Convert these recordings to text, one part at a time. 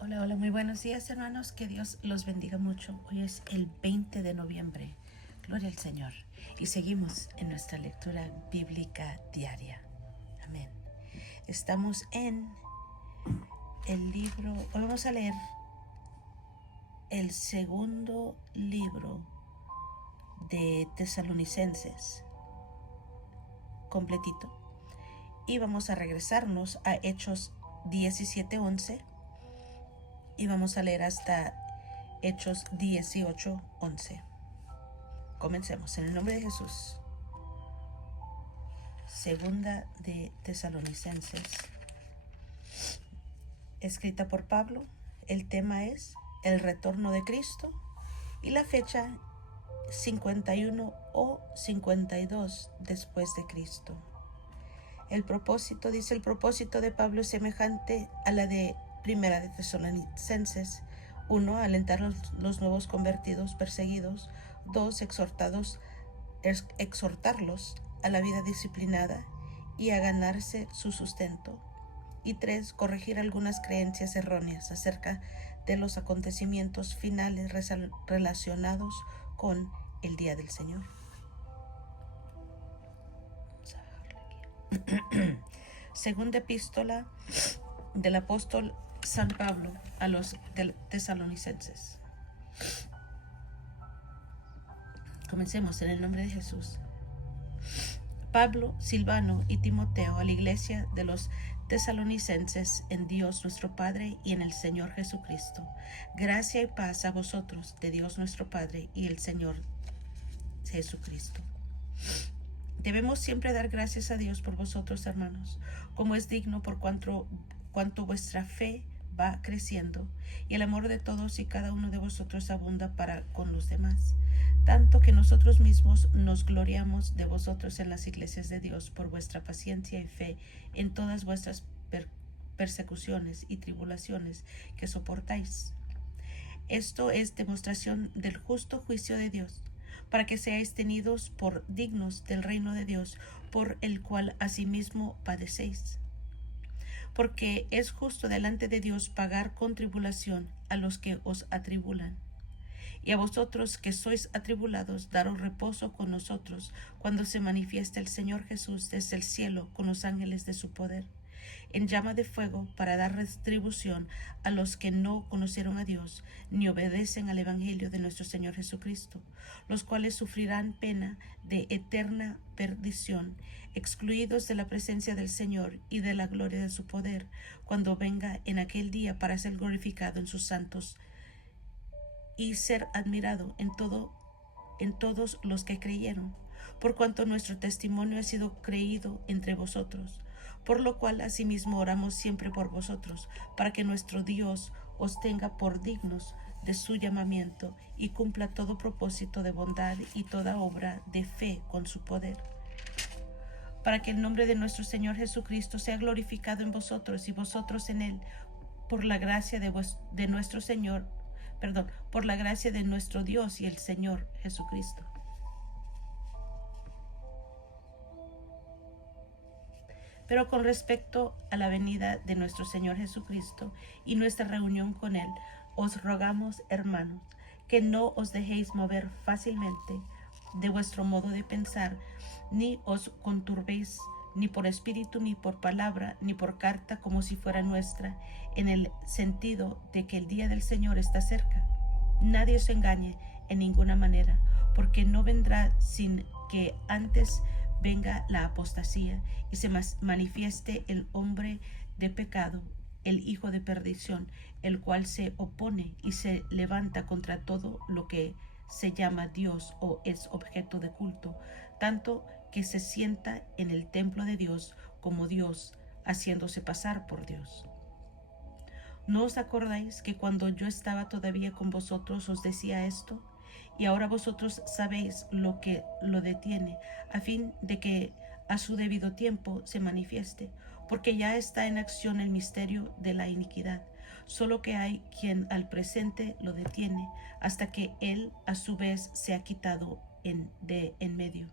Hola, hola, muy buenos días hermanos, que Dios los bendiga mucho. Hoy es el 20 de noviembre, gloria al Señor. Y seguimos en nuestra lectura bíblica diaria. Amén. Estamos en el libro, hoy vamos a leer el segundo libro de Tesalonicenses, completito. Y vamos a regresarnos a Hechos 17:11 y vamos a leer hasta Hechos 18:11. Comencemos en el nombre de Jesús. Segunda de Tesalonicenses, escrita por Pablo. El tema es el retorno de Cristo y la fecha 51 o 52 después de Cristo. El propósito de Pablo es semejante a la de Primera de Tesalonicenses. 1. Alentar a los nuevos convertidos perseguidos. 2. Exhortarlos a la vida disciplinada y a ganarse su sustento. Y 3. Corregir algunas creencias erróneas acerca de los acontecimientos finales relacionados con el día del Señor. Segunda epístola del apóstol San Pablo a los tesalonicenses. Comencemos en el nombre de Jesús. Pablo, Silvano y Timoteo, a la iglesia de los tesalonicenses, en Dios nuestro Padre y en el Señor Jesucristo. Gracia y paz a vosotros de Dios nuestro Padre y el Señor Jesucristo. Debemos siempre dar gracias a Dios por vosotros, hermanos, como es digno, por cuanto vuestra fe va creciendo y el amor de todos y cada uno de vosotros abunda para con los demás, tanto que nosotros mismos nos gloriamos de vosotros en las iglesias de Dios por vuestra paciencia y fe en todas vuestras persecuciones y tribulaciones que soportáis. Esto es demostración del justo juicio de Dios, para que seáis tenidos por dignos del reino de Dios, por el cual asimismo padecéis. Porque es justo delante de Dios pagar con tribulación a los que os atribulan. Y a vosotros que sois atribulados, daros reposo con nosotros cuando se manifieste el Señor Jesús desde el cielo con los ángeles de su poder, en llama de fuego, para dar retribución a los que no conocieron a Dios ni obedecen al Evangelio de nuestro Señor Jesucristo, los cuales sufrirán pena de eterna perdición, excluidos de la presencia del Señor y de la gloria de su poder, cuando venga en aquel día para ser glorificado en sus santos y ser admirado en todos los que creyeron, por cuanto nuestro testimonio ha sido creído entre vosotros, por lo cual asimismo oramos siempre por vosotros, para que nuestro Dios os tenga por dignos de su llamamiento y cumpla todo propósito de bondad y toda obra de fe con su poder, para que el nombre de nuestro Señor Jesucristo sea glorificado en vosotros y vosotros en él, por la gracia de nuestro Señor, por la gracia de nuestro Dios y el Señor Jesucristo. Pero con respecto a la venida de nuestro Señor Jesucristo y nuestra reunión con Él, os rogamos, hermanos, que no os dejéis mover fácilmente de vuestro modo de pensar, ni os conturbéis ni por espíritu, ni por palabra, ni por carta como si fuera nuestra, en el sentido de que el día del Señor está cerca. Nadie os engañe en ninguna manera, porque no vendrá sin que antes venga la apostasía y se manifieste el hombre de pecado, el hijo de perdición, el cual se opone y se levanta contra todo lo que se llama Dios o es objeto de culto, tanto que se sienta en el templo de Dios como Dios, haciéndose pasar por Dios. ¿No os acordáis que cuando yo estaba todavía con vosotros os decía esto? Y ahora vosotros sabéis lo que lo detiene, a fin de que a su debido tiempo se manifieste, porque ya está en acción el misterio de la iniquidad, solo que hay quien al presente lo detiene, hasta que él a su vez se ha quitado de en medio.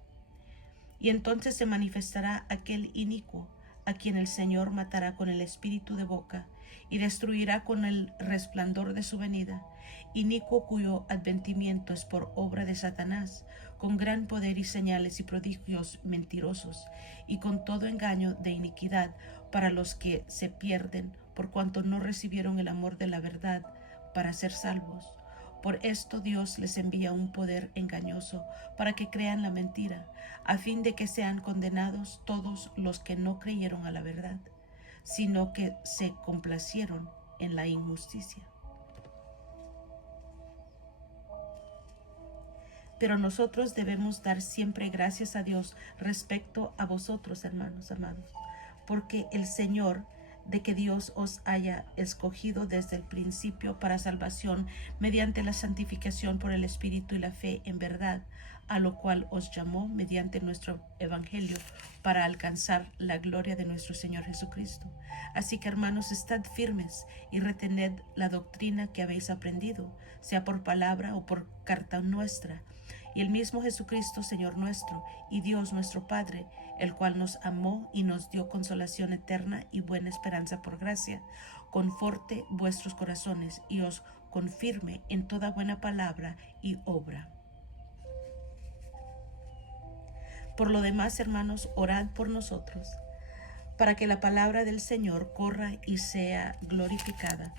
Y entonces se manifestará aquel inicuo, a quien el Señor matará con el espíritu de boca y destruirá con el resplandor de su venida, inicuo cuyo advenimiento es por obra de Satanás, con gran poder y señales y prodigios mentirosos, y con todo engaño de iniquidad para los que se pierden, por cuanto no recibieron el amor de la verdad para ser salvos. Por esto Dios les envía un poder engañoso para que crean la mentira, a fin de que sean condenados todos los que no creyeron a la verdad, sino que se complacieron en la injusticia. Pero nosotros debemos dar siempre gracias a Dios respecto a vosotros, hermanos amados, porque el Señor, de que Dios os haya escogido desde el principio para salvación mediante la santificación por el Espíritu y la fe en verdad, a lo cual os llamó mediante nuestro Evangelio para alcanzar la gloria de nuestro Señor Jesucristo. Así que, hermanos, estad firmes y retened la doctrina que habéis aprendido, sea por palabra o por carta nuestra. Y el mismo Jesucristo, Señor nuestro, y Dios nuestro Padre, el cual nos amó y nos dio consolación eterna y buena esperanza por gracia, conforte vuestros corazones y os confirme en toda buena palabra y obra. Por lo demás, hermanos, orad por nosotros, para que la palabra del Señor corra y sea glorificada,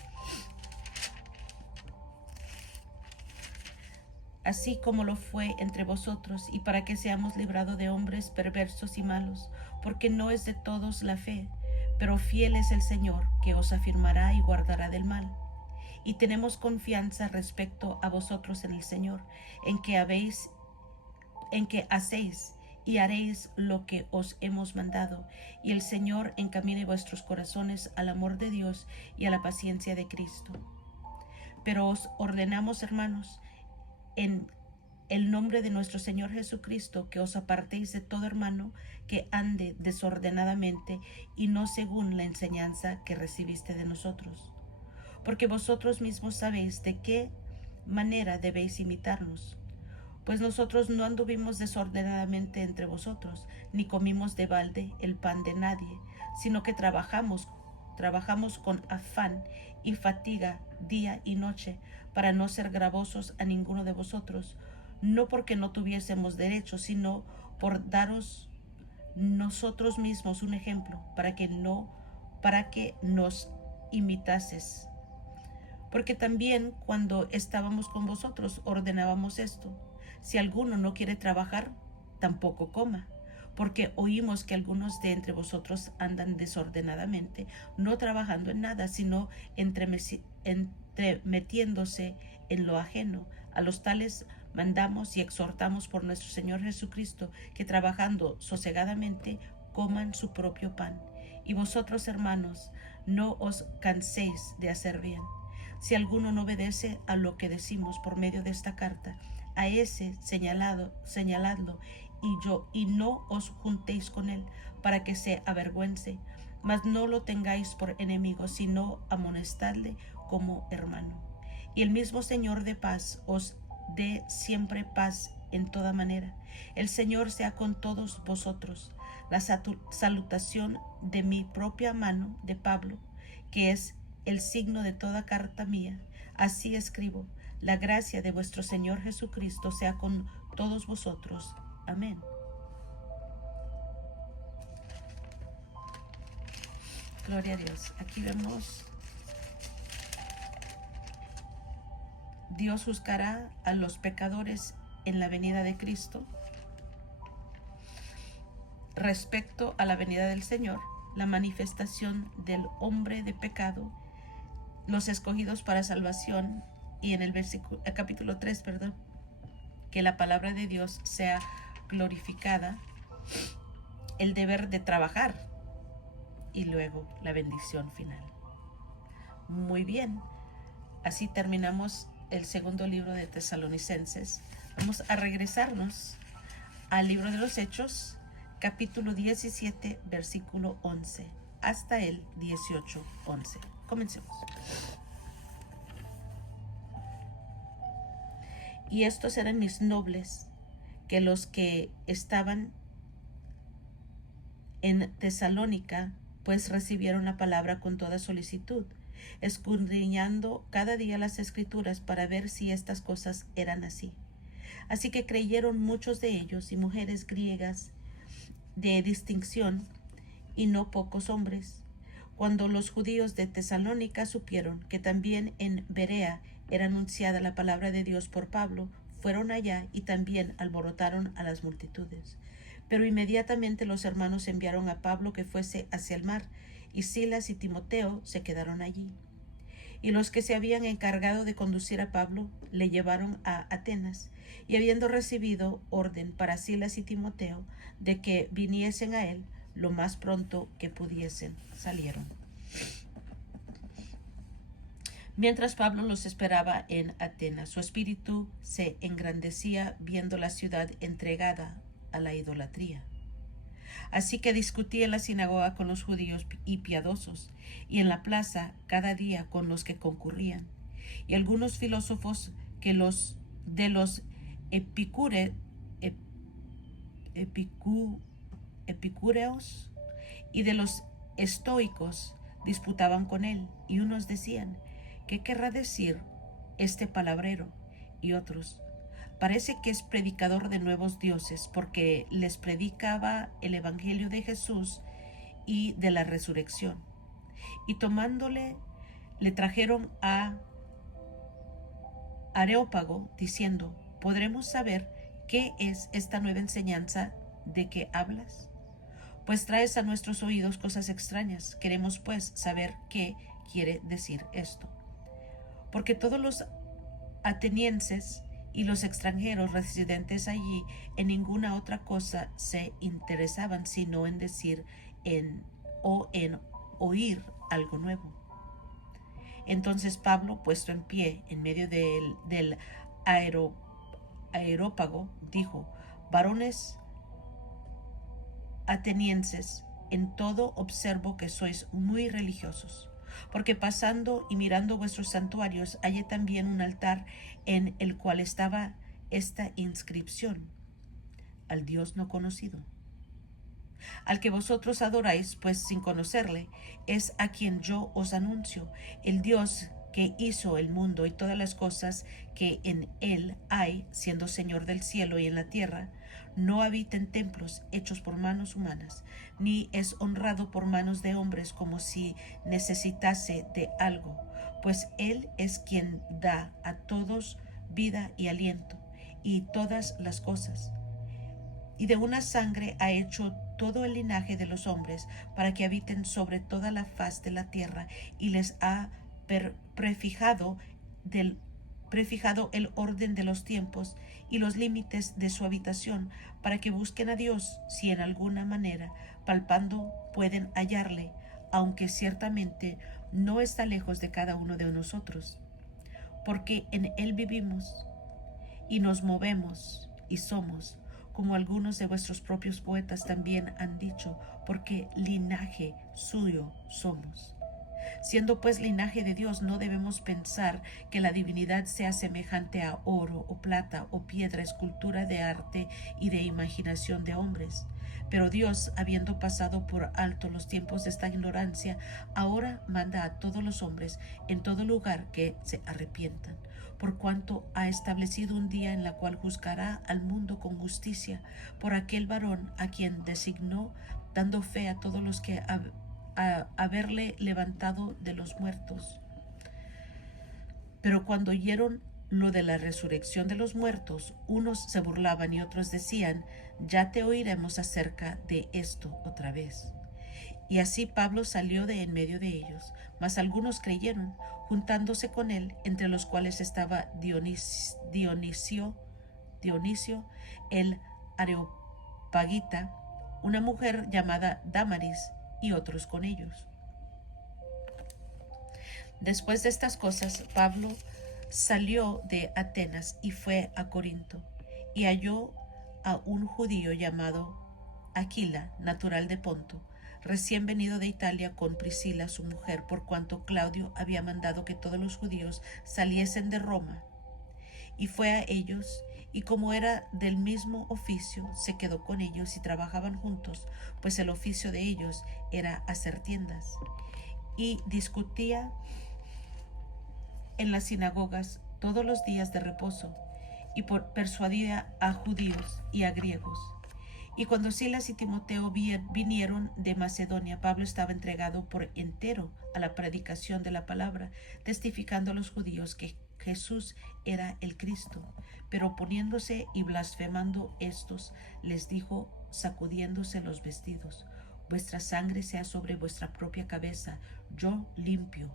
así como lo fue entre vosotros, y para que seamos librados de hombres perversos y malos, porque no es de todos la fe, pero fiel es el Señor, que os afirmará y guardará del mal. Y tenemos confianza respecto a vosotros en el Señor, en que hacéis y haréis lo que os hemos mandado, y el Señor encamine vuestros corazones al amor de Dios y a la paciencia de Cristo. Pero os ordenamos, hermanos, en el nombre de nuestro Señor Jesucristo, que os apartéis de todo hermano que ande desordenadamente y no según la enseñanza que recibiste de nosotros. Porque vosotros mismos sabéis de qué manera debéis imitarnos. Pues nosotros no anduvimos desordenadamente entre vosotros, ni comimos de balde el pan de nadie, sino que trabajamos con afán y fatiga día y noche, para no ser gravosos a ninguno de vosotros, no porque no tuviésemos derecho, sino por daros nosotros mismos un ejemplo, para que nos imitases. Porque también cuando estábamos con vosotros ordenábamos esto: si alguno no quiere trabajar, tampoco coma, porque oímos que algunos de entre vosotros andan desordenadamente, no trabajando en nada, sino entremetiéndose en lo ajeno. A los tales mandamos y exhortamos por nuestro Señor Jesucristo, que trabajando sosegadamente coman su propio pan. Y vosotros, hermanos, no os canséis de hacer bien. Si alguno no obedece a lo que decimos por medio de esta carta, a ese señaladlo, y no os juntéis con él, para que se avergüence, mas no lo tengáis por enemigo, sino amonestadle como hermano. Y el mismo Señor de paz os dé siempre paz en toda manera. El Señor sea con todos vosotros. La salutación de mi propia mano de Pablo, que es el signo de toda carta mía. Así escribo: la gracia de vuestro Señor Jesucristo sea con todos vosotros. Amén. Gloria a Dios. Aquí vemos: Dios juzgará a los pecadores en la venida de Cristo. Respecto a la venida del Señor, la manifestación del hombre de pecado, los escogidos para salvación, y en el capítulo 3, que la palabra de Dios sea glorificada, el deber de trabajar y luego la bendición final. Muy bien, así terminamos el segundo libro de Tesalonicenses. Vamos a regresarnos al libro de los Hechos, capítulo 17, versículo 11, hasta el 18:11. Comencemos. Y estos eran mis nobles, que los que estaban en Tesalónica, pues recibieron la palabra con toda solicitud, escudriñando cada día las Escrituras para ver si estas cosas eran así. Así que creyeron muchos de ellos y mujeres griegas de distinción y no pocos hombres. Cuando los judíos de Tesalónica supieron que también en Berea era anunciada la palabra de Dios por Pablo, fueron allá y también alborotaron a las multitudes. Pero inmediatamente los hermanos enviaron a Pablo que fuese hacia el mar, y Silas y Timoteo se quedaron allí. Y los que se habían encargado de conducir a Pablo le llevaron a Atenas, y habiendo recibido orden para Silas y Timoteo de que viniesen a él lo más pronto que pudiesen, salieron. Mientras Pablo los esperaba en Atenas, su espíritu se engrandecía viendo la ciudad entregada a la idolatría. Así que discutía en la sinagoga con los judíos y piadosos, y en la plaza cada día con los que concurrían. Y algunos filósofos que los epicúreos y de los estoicos disputaban con él, y unos decían: ¿qué querrá decir este palabrero? Y otros: parece que es predicador de nuevos dioses, porque les predicaba el evangelio de Jesús y de la resurrección. Y tomándole, le trajeron a Areópago, diciendo: ¿podremos saber qué es esta nueva enseñanza de que hablas? Pues traes a nuestros oídos cosas extrañas. Queremos pues saber qué quiere decir esto. Porque todos los atenienses y los extranjeros residentes allí en ninguna otra cosa se interesaban sino en decir en oír algo nuevo. Entonces Pablo, puesto en pie en medio del Areópago, dijo: varones atenienses, en todo observo que sois muy religiosos, porque pasando y mirando vuestros santuarios hallé también un altar en el cual estaba esta inscripción: al Dios no conocido. Al que vosotros adoráis, pues sin conocerle, es a quien yo os anuncio, el Dios que hizo el mundo y todas las cosas que en él hay, siendo Señor del cielo y en la tierra. No habita en templos hechos por manos humanas, ni es honrado por manos de hombres como si necesitase de algo, pues Él es quien da a todos vida y aliento, y todas las cosas. Y de una sangre ha hecho todo el linaje de los hombres, para que habiten sobre toda la faz de la tierra, y les ha prefijado el orden de los tiempos y los límites de su habitación, para que busquen a Dios, si en alguna manera, palpando, pueden hallarle, aunque ciertamente no está lejos de cada uno de nosotros, porque en él vivimos y nos movemos y somos, como algunos de vuestros propios poetas también han dicho, porque linaje suyo somos. Siendo pues linaje de Dios, no debemos pensar que la divinidad sea semejante a oro o plata o piedra, escultura de arte y de imaginación de hombres. Pero Dios, habiendo pasado por alto los tiempos de esta ignorancia, ahora manda a todos los hombres en todo lugar que se arrepientan, por cuanto ha establecido un día en la cual juzgará al mundo con justicia por aquel varón a quien designó, dando fe a todos los que haberle levantado de los muertos. Pero cuando oyeron lo de la resurrección de los muertos, unos se burlaban y otros decían: ya te oiremos acerca de esto otra vez. Y así Pablo salió de en medio de ellos, mas algunos creyeron, juntándose con él, entre los cuales estaba Dionisio el Areopagita, una mujer llamada Dámaris, y otros con ellos. Después de estas cosas, Pablo salió de Atenas y fue a Corinto, y halló a un judío llamado Aquila, natural de Ponto, recién venido de Italia con Priscila su mujer, por cuanto Claudio había mandado que todos los judíos saliesen de Roma. Y fue a ellos, y como era del mismo oficio, se quedó con ellos y trabajaban juntos, pues el oficio de ellos era hacer tiendas. Y discutía en las sinagogas todos los días de reposo y persuadía a judíos y a griegos. Y cuando Silas y Timoteo vinieron de Macedonia, Pablo estaba entregado por entero a la predicación de la palabra, testificando a los judíos que Jesús era el Cristo. Pero oponiéndose y blasfemando estos, les dijo, sacudiéndose los vestidos: vuestra sangre sea sobre vuestra propia cabeza, yo limpio.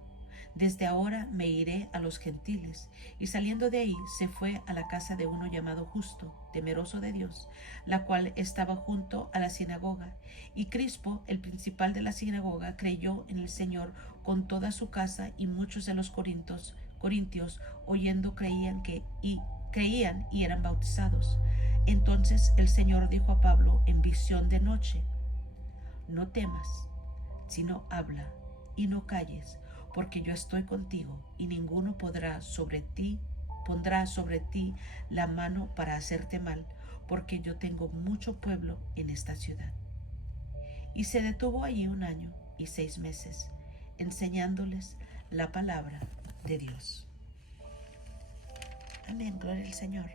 Desde ahora me iré a los gentiles. Y saliendo de ahí se fue a la casa de uno llamado Justo, temeroso de Dios, la cual estaba junto a la sinagoga. Y Crispo, el principal de la sinagoga, creyó en el Señor con toda su casa, y muchos de los corintios oyendo creían y eran bautizados. Entonces el Señor dijo a Pablo en visión de noche: no temas, sino habla y no calles, porque yo estoy contigo, y ninguno pondrá sobre ti la mano para hacerte mal, porque yo tengo mucho pueblo en esta ciudad. Y se detuvo allí 1 año y 6 meses, enseñándoles la palabra de Dios. Amén, gloria al Señor.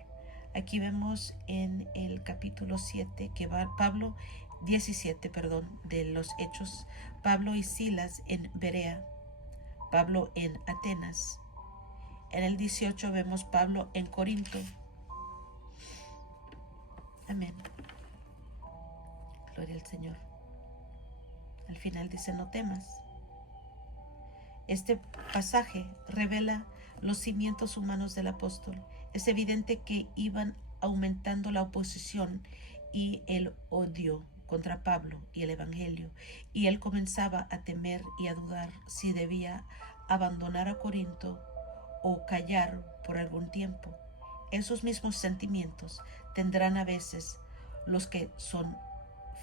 Aquí vemos en el capítulo 7 que va Pablo, 17, de los Hechos, Pablo y Silas en Berea, Pablo en Atenas. En el 18 vemos Pablo en Corinto. Amén. Gloria al Señor. Al final dice: no temas. Este pasaje revela los cimientos humanos del apóstol. Es evidente que iban aumentando la oposición y el odio contra Pablo y el Evangelio, y él comenzaba a temer y a dudar si debía abandonar a Corinto o callar por algún tiempo. Esos mismos sentimientos tendrán a veces los que son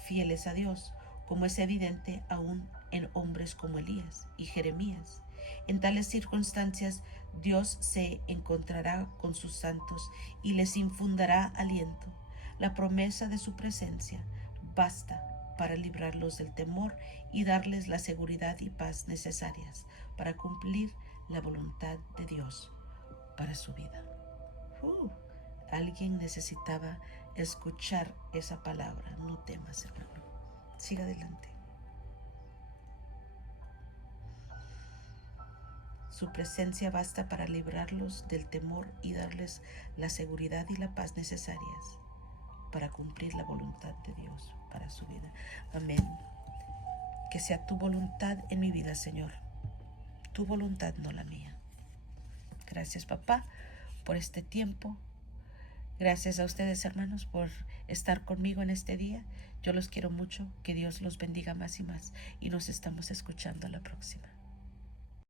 fieles a Dios, como es evidente aún en hombres como Elías y Jeremías. En tales circunstancias, Dios se encontrará con sus santos y les infundirá aliento. La promesa de su presencia basta para librarlos del temor y darles la seguridad y paz necesarias para cumplir la voluntad de Dios para su vida. Alguien necesitaba escuchar esa palabra. No temas, hermano. Siga adelante. Su presencia basta para librarlos del temor y darles la seguridad y la paz necesarias para cumplir la voluntad de Dios para su vida. Amén. Que sea tu voluntad en mi vida, Señor. Tu voluntad, no la mía. Gracias, papá, por este tiempo. Gracias a ustedes, hermanos, por estar conmigo en este día. Yo los quiero mucho. Que Dios los bendiga más y más. Y nos estamos escuchando a la próxima.